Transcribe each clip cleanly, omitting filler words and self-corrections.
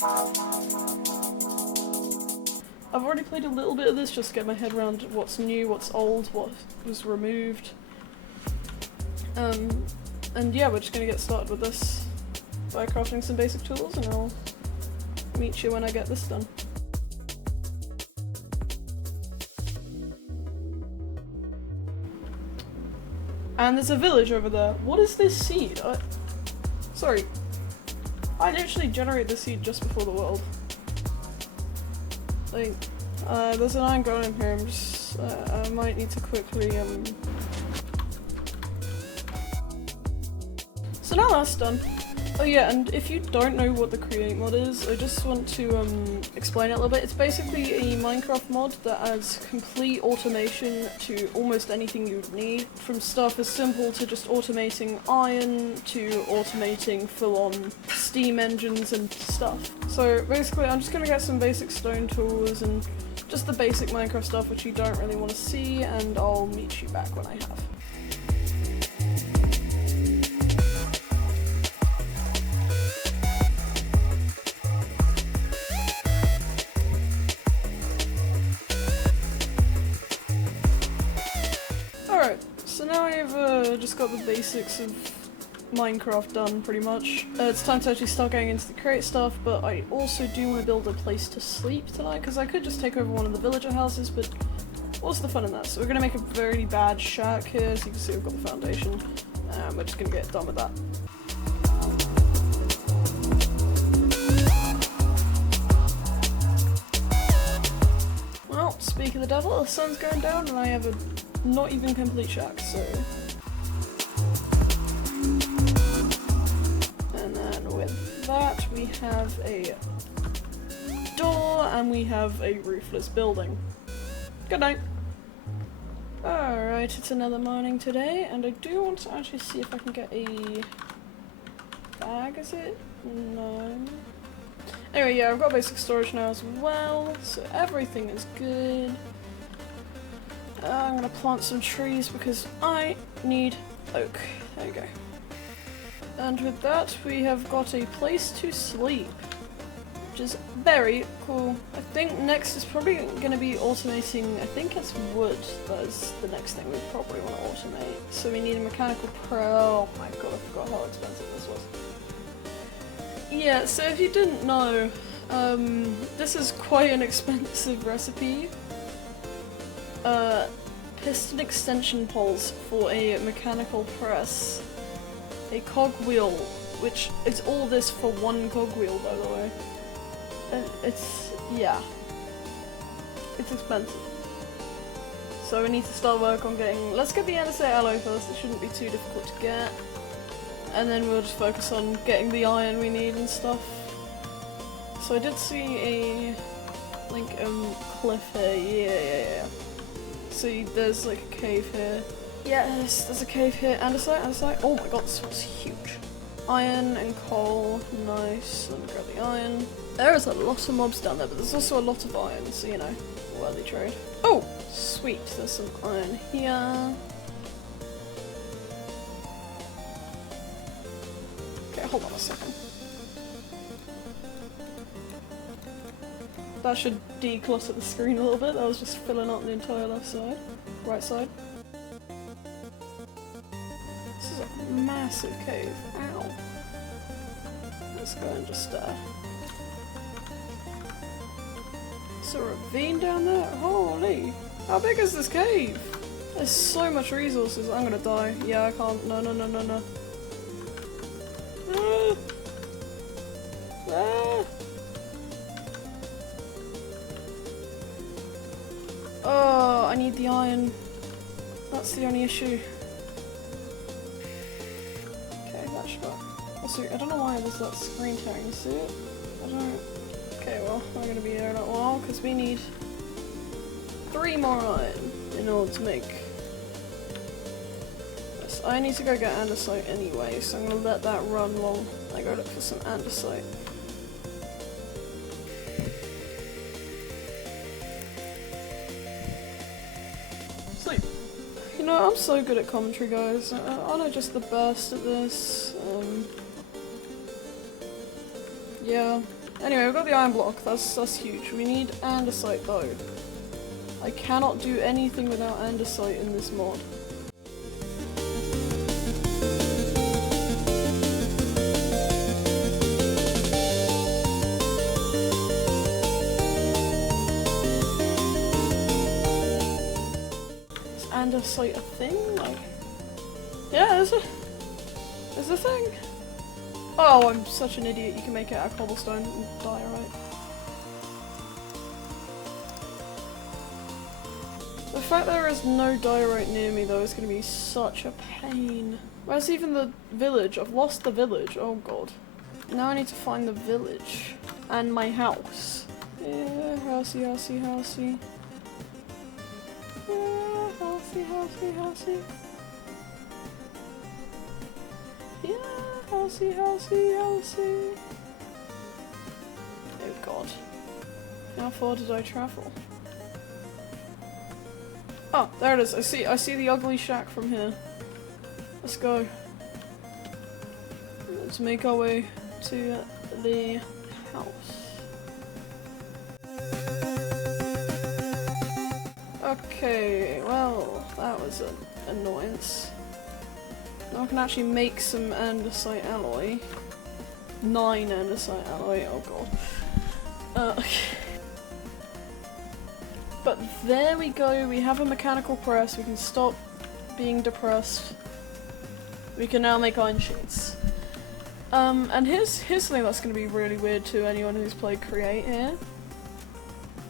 I've already played a little bit of this just to get my head around what's new, what's old, what was removed. And yeah, we're just gonna get started with this by crafting some basic tools, and I'll meet you when I get this done. And there's a village over there. What is this seed? Sorry. I literally generated this seed just before the world. Like, there's an iron golem here. I'm just, I might need to quickly, So now that's done. Oh yeah, and if you don't know what the Create mod is, I just want to explain it a little bit. It's basically a Minecraft mod that adds complete automation to almost anything you'd need, from stuff as simple to just automating iron to automating full-on steam engines and stuff. So basically I'm just going to get some basic stone tools and just the basic Minecraft stuff which you don't really want to see, and I'll meet you back when I have. Alright, so now I've just got the basics of Minecraft done, pretty much. It's time to actually start getting into the Create stuff, but I also do want to build a place to sleep tonight, because I could just take over one of the villager houses, but what's the fun in that? So we're going to make a very bad shack here, so you can see we've got the foundation, and we're just going to get done with that. Well, speak of the devil, the sun's going down and I have a not even complete shack, so... And then with that we have a door and we have a roofless building. Good night! Alright, it's another morning today, and I do want to actually see if I can get a bag, is it? No. Anyway, yeah, I've got basic storage now as well, so everything is good. I'm gonna plant some trees because I need oak. There you go. And with that, we have got a place to sleep, which is very cool. I think next is probably going to be automating, I think it's wood. That is the next thing we probably want to automate. So we need a mechanical oh my god, I forgot how expensive this was. Yeah, so if you didn't know, this is quite an expensive recipe. Piston extension poles for a mechanical press, a cogwheel, which is all this for one cogwheel, by the way. It's, yeah, it's expensive. So we need to start work on getting, let's get the andesite alloy first, it shouldn't be too difficult to get. And then we'll just focus on getting the iron we need and stuff. So I did see a, like, cliff here, yeah. So there's like a cave here. Yes, there's a cave here. Andesite. Oh my god, this one's huge. Iron and coal, nice. Let me grab the iron. There is a lot of mobs down there, but there's also a lot of iron, so you know, worthy trade. Oh, sweet, there's some iron here. Okay, hold on a second. That should declutter the screen a little bit. That was just filling up the entire left side. Right side. This is a massive cave. Ow. Let's go and just, Is there a ravine down there? Holy! How big is this cave? There's so much resources. I'm gonna die. Yeah, I can't. No. Ah. Ah. Oh, I need the iron. That's the only issue. Okay, that should work. Also, I don't know why there's that screen tearing, you see it? I don't... Okay, well, I'm gonna be there in a while, because we need 3 more iron in order to make this. I need to go get andesite anyway, so I'm gonna let that run while I go look for some andesite. Sleep. You know, I'm so good at commentary, guys. I'm not just the best at this. Yeah. Anyway, we've got the iron block. That's huge. We need andesite though. I cannot do anything without andesite in this mod. Is andesite a thing? Like, yeah, is it? Is a thing? Oh, I'm such an idiot. You can make it out of cobblestone and diorite. The fact there is no diorite near me though is going to be such a pain. Where's even the village? I've lost the village. Oh god. Now I need to find the village. And my house. Yeah, housey, housey, housey. Yeah, housey, housey, housey. Yeah, housey, housey, housey. Oh god. How far did I travel? Oh, there it is. I see the ugly shack from here. Let's go. Let's make our way to the house. Okay, well, that was an annoyance. Now I can actually make some andesite alloy. 9 andesite alloy, oh god. Okay. But there we go, we have a mechanical press, we can stop being depressed. We can now make iron sheets. And here's something that's going to be really weird to anyone who's played Create here.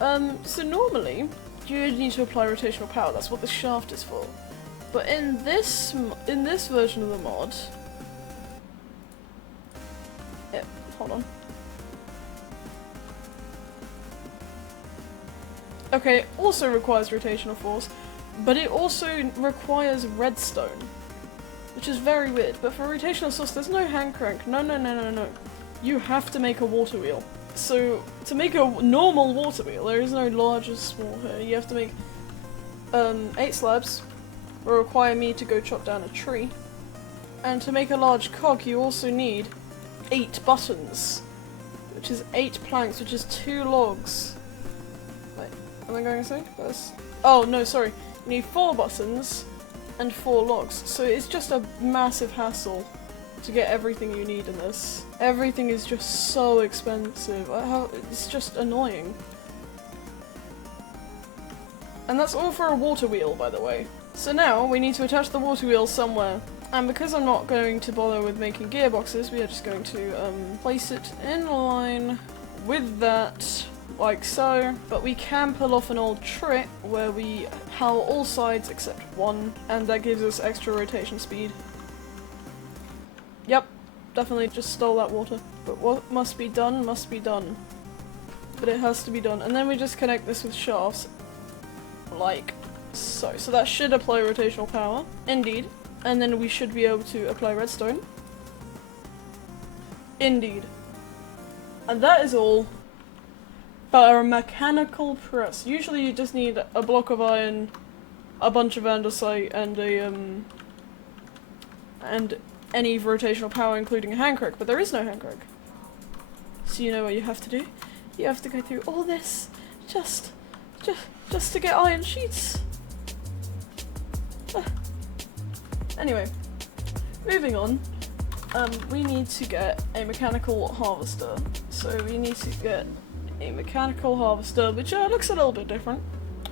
So normally, you need to apply rotational power, that's what the shaft is for. But in this version of the mod... Yeah, hold on. Okay, it also requires rotational force, but it also requires redstone, which is very weird. But for rotational force, there's no hand crank. No, no, no, no, no. You have to make a water wheel. So, to make a normal water wheel, there is no large or small here. You have to make 8 slabs, will require me to go chop down a tree. And to make a large cog, you also need 8 buttons, which is 8 planks, which is 2 logs. Wait, am I going to say? Oh, no, sorry. You need 4 buttons and 4 logs. So it's just a massive hassle to get everything you need in this. Everything is just so expensive. It's just annoying. And that's all for a water wheel, by the way. So now we need to attach the water wheel somewhere. And because I'm not going to bother with making gearboxes, we are just going to place it in line with that, like so. But we can pull off an old trick where we power all sides except one, and that gives us extra rotation speed. Yep, definitely just stole that water. But what must be done must be done. But it has to be done. And then we just connect this with shafts, like so. So that should apply rotational power. Indeed. And then we should be able to apply redstone. Indeed. And that is all for a mechanical press. Usually you just need a block of iron, a bunch of andesite, and and any rotational power, including a hand crank, but there is no hand crank. So you know what you have to do? You have to go through all this just to get iron sheets. Anyway, moving on. We need to get a mechanical harvester. So we need to get a mechanical harvester, which looks a little bit different.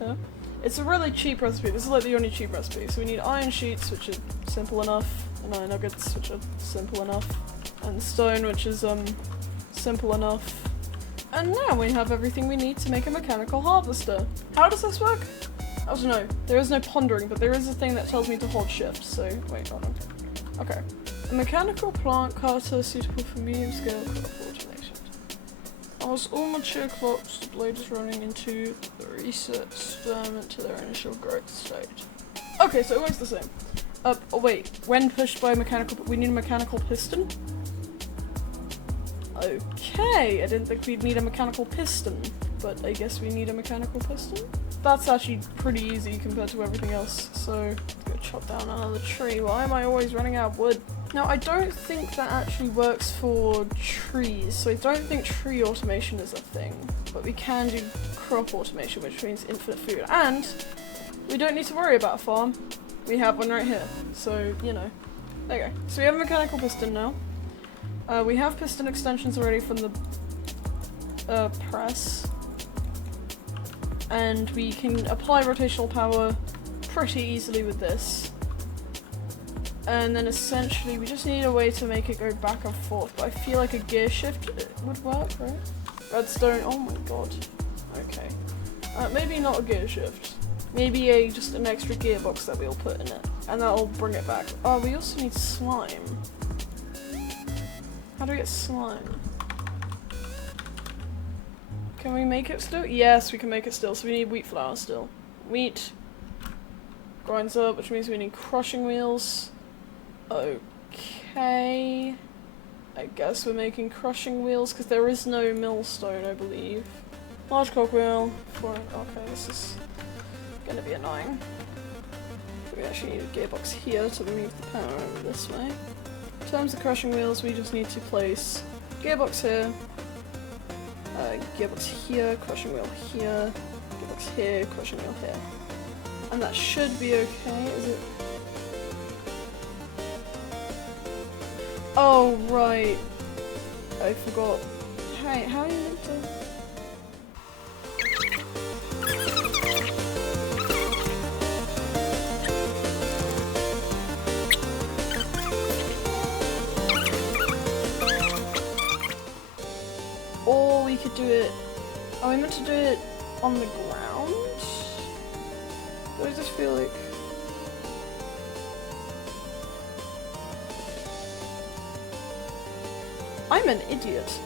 Yeah. It's a really cheap recipe. This is like the only cheap recipe. So we need iron sheets, which are simple enough, and iron nuggets, which are simple enough, and stone, which is simple enough. And now we have everything we need to make a mechanical harvester. How does this work? I don't know. There is no pondering, but there is a thing that tells me to hold shift, so wait, hold on. Okay. A mechanical plant cutter suitable for medium scale crop automation. As all mature crops, the blade is running into the reset experiment to their initial growth state. Okay, so it works the same. Oh wait, when pushed by a mechanical, we need a mechanical piston? Okay, I didn't think we'd need a mechanical piston, but I guess we need a mechanical piston? That's actually pretty easy compared to everything else, so let's go chop down another tree. Why am I always running out of wood? Now, I don't think that actually works for trees, so I don't think tree automation is a thing. But we can do crop automation, which means infinite food. And we don't need to worry about a farm. We have one right here. So, you know. There you go. So we have a mechanical piston now. We have piston extensions already from the press. And we can apply rotational power pretty easily with this. And then essentially we just need a way to make it go back and forth, but I feel like a gear shift would work, right? Redstone, oh my god. Okay. Maybe not a gear shift. Maybe just an extra gearbox that we'll put in it. And that'll bring it back. Oh, we also need slime. How do we get slime? Can we make it still? Yes, we can make it still, so we need wheat flour still. Wheat grinds up, which means we need crushing wheels. Okay, I guess we're making crushing wheels because there is no millstone, I believe. Large cogwheel. Okay, this is gonna be annoying. We actually need a gearbox here to move the power over this way. In terms of crushing wheels, we just need to place gearbox here, gearbox here, crushing wheel here, gearbox here, crushing wheel here. And that should be okay, is it? Oh, right. I forgot. Hey, how are you meant to... Or we could do it... Are we meant to do it on the ground? Or I just feel like... I'm an idiot.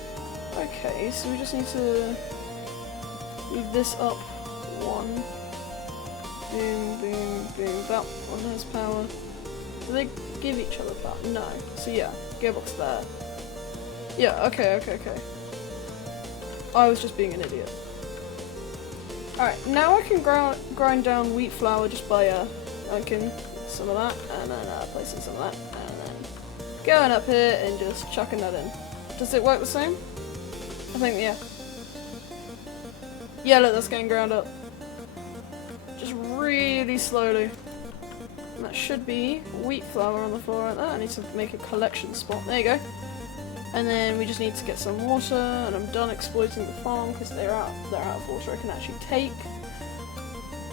Okay, so we just need to move this up one. Boom, boom, boom. That one has power. Do they give each other power? No. So yeah, gearbox there. Yeah, okay. I was just being an idiot. Alright, now I can grind down wheat flour just by dunking some of that, and then placing some of that, and then going up here and just chucking that in. Does it work the same? I think, yeah. Yeah, look, that's getting ground up. Just really slowly. And that should be wheat flour on the floor like that. I need to make a collection spot. There you go. And then we just need to get some water, and I'm done exploiting the farm because they're out of water I can actually take.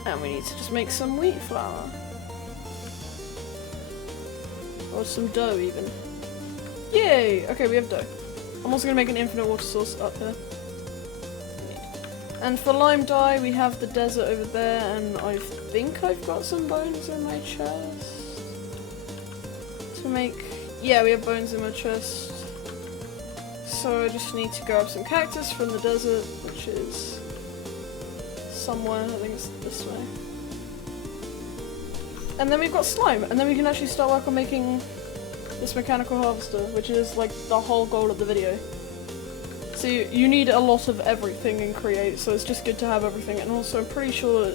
And we need to just make some wheat flour. Or some dough even. Yay! Okay, we have dough. I'm also going to make an infinite water source up here. And for lime dye, we have the desert over there, and I think I've got some bones in my chest. To make... Yeah, we have bones in my chest. So I just need to grab some cactus from the desert, which is somewhere, I think it's this way. And then we've got slime, and then we can actually start work on making this mechanical harvester, which is like the whole goal of the video. So you need a lot of everything in Create, so it's just good to have everything. And also, I'm pretty sure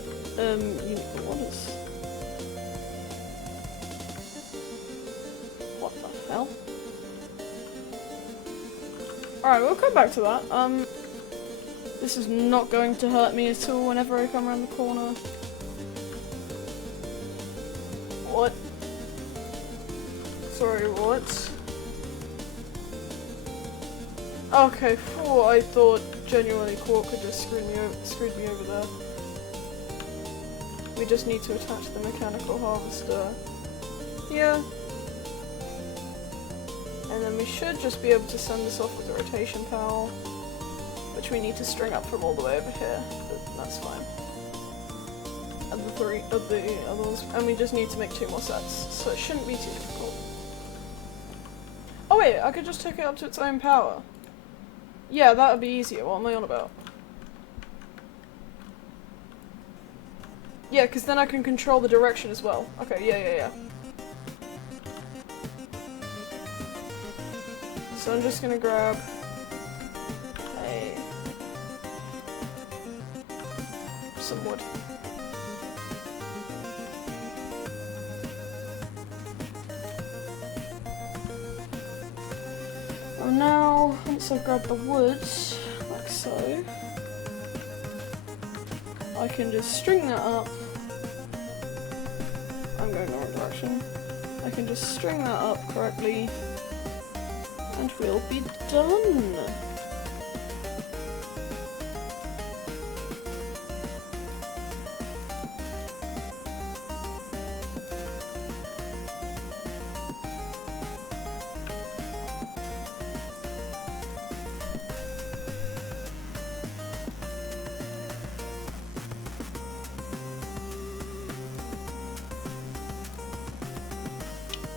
what the hell? Alright, we'll come back to that. This is not going to hurt me at all whenever I come around the corner. What? Sorry, what? Okay, I thought genuinely Quark had just screwed me over there. We just need to attach the mechanical harvester here. And then we should just be able to send this off with the rotation panel, which we need to string up from all the way over here, but that's fine. And the three of the other ones, and we just need to make 2 more sets, so it shouldn't be too difficult. Oh wait, I could just take it up to its own power. Yeah, that would be easier. What am I on about? Yeah, because then I can control the direction as well. Okay, yeah. So I'm just gonna grab some wood. now, once I've grabbed the wood, like so, I can just string that up. I'm going the wrong direction. I can just string that up correctly, and we'll be done.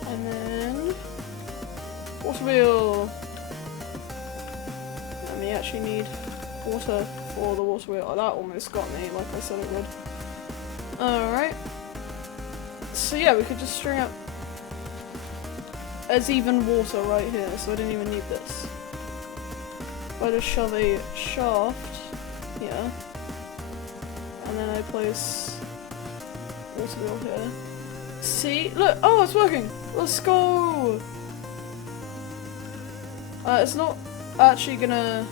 And then water wheel. And we actually need water for the water wheel. Oh, that almost got me, like I said it would. Alright. So yeah, we could just string up as even water right here, so I didn't even need this. If I just shove a shaft here, and then I place water wheel here. See? Look! Oh, it's working! Let's go! It's not actually gonna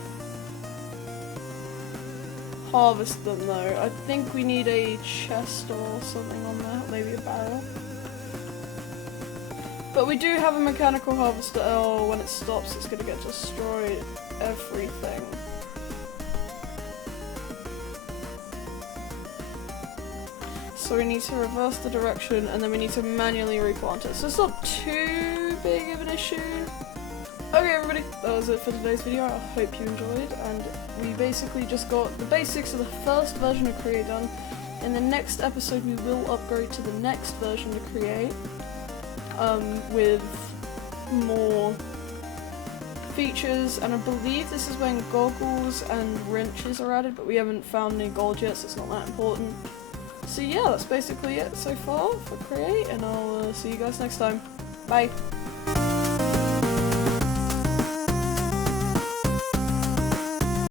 harvest them though. I think we need a chest or something on there, maybe a barrel. But we do have a mechanical harvester. Oh, when it stops it's gonna get destroyed. Everything. So we need to reverse the direction and then we need to manually replant it. So it's not too big of an issue. Okay everybody, that was it for today's video. I hope you enjoyed, and we basically just got the basics of the first version of Create done. In the next episode we will upgrade to the next version of Create with more features, and I believe this is when goggles and wrenches are added, but we haven't found any gold yet, so it's not that important. So yeah, that's basically it so far for Create, and I'll see you guys next time. Bye!